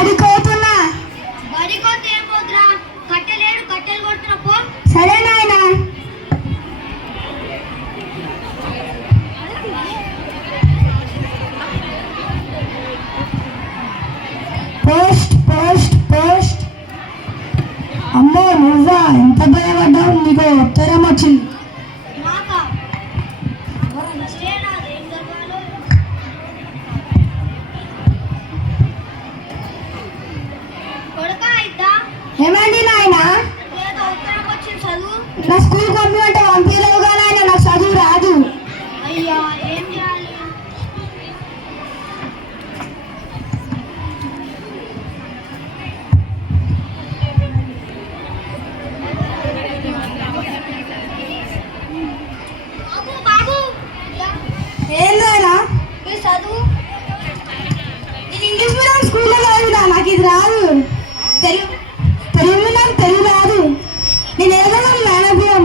బడికోతున్నా. బడికోతే ఏం పోతురా? కట్టెలేడు, కట్టెలు కొడుతున్నా పో. సరే నాయన. Post post post. అమ్మో నువ్వా? ఎంత భయపడ్డావు? నీకు ఉత్తరం వచ్చింది. నాకా? ఫస్టే నాది ఏం జరగాలో. కొడుకా ఇద్దా? ఏమండి నాయన? ఏదో ఉత్తరం వచ్చింది, చదువు. నా స్కూల్ పంపించమంటే పంపించలేవుగా నాయన, నాకు చదువు రాదు. అయ్యా ఏం చేయాలి? బాబు బాబు ఏం నాయనా? ఈ చదువు. నేను ఇంగ్లీష్ మీడియం స్కూల్లో చదివినా, నాకు ఇది రాదు. తెలుగు తెలుగు మీడియం తెలుగు రాదు. నేను ఏదో మేనపియం.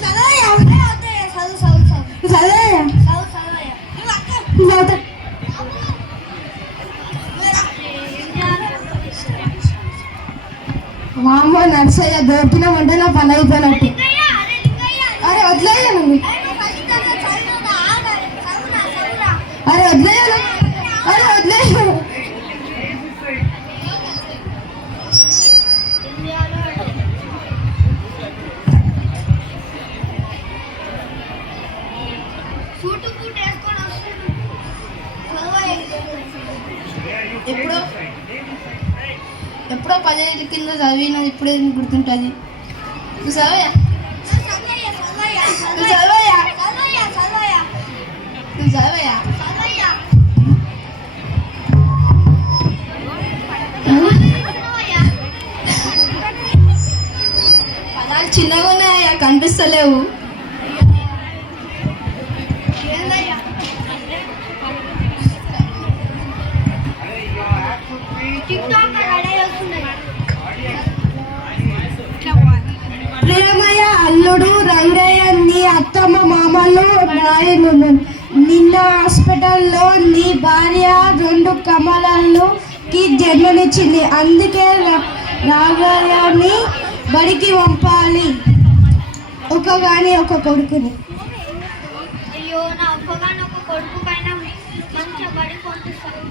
చదవయ్యా. చదువు చదువు చదువు చదవయ్యా. చదువు చదవయ్యా. చదువుతా. మా అమ్మ నర్సయ్య దొరికినామంటే నా పని అయిపోయినట్టు. అరే వదిలేయను. అరే వదిలేయను. అరే వదిలేయను. ఎప్పుడో 10 ఏళ్ళ కింద చదివినది ఇప్పుడే గుర్తుంటుంది. నువ్వు చదవయా. నువ్వు చదవయా. నువ్వు చదవయా. పదాలు చిన్నగా ఉన్నాయా, కనిపిస్తలేవు. ప్రేమయ్య అల్లుడు రంగయ్య, నీ అత్తమ్మ మామలు నాయను. నిన్న హాస్పిటల్లో నీ భార్య 2 కమలకి జన్మనిచ్చింది. అందుకే రాఘయ్యని బడికి పంపాలి. ఒక కొడుకుని. అయ్యో నా ఒక్కగాని ఒక కొడుకు పైన మంచిగా బడి పంపిస్తాను.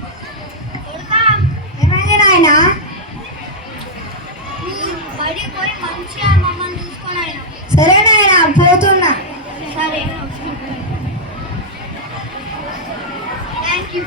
కొడుకా ఏమైంది నాయన? బడి పోయి మంచిగా మమ్మల్ని చూసుకొని ఆయన. సరే నాయన పోతున్నా. సరే థ్యాంక్ యూ.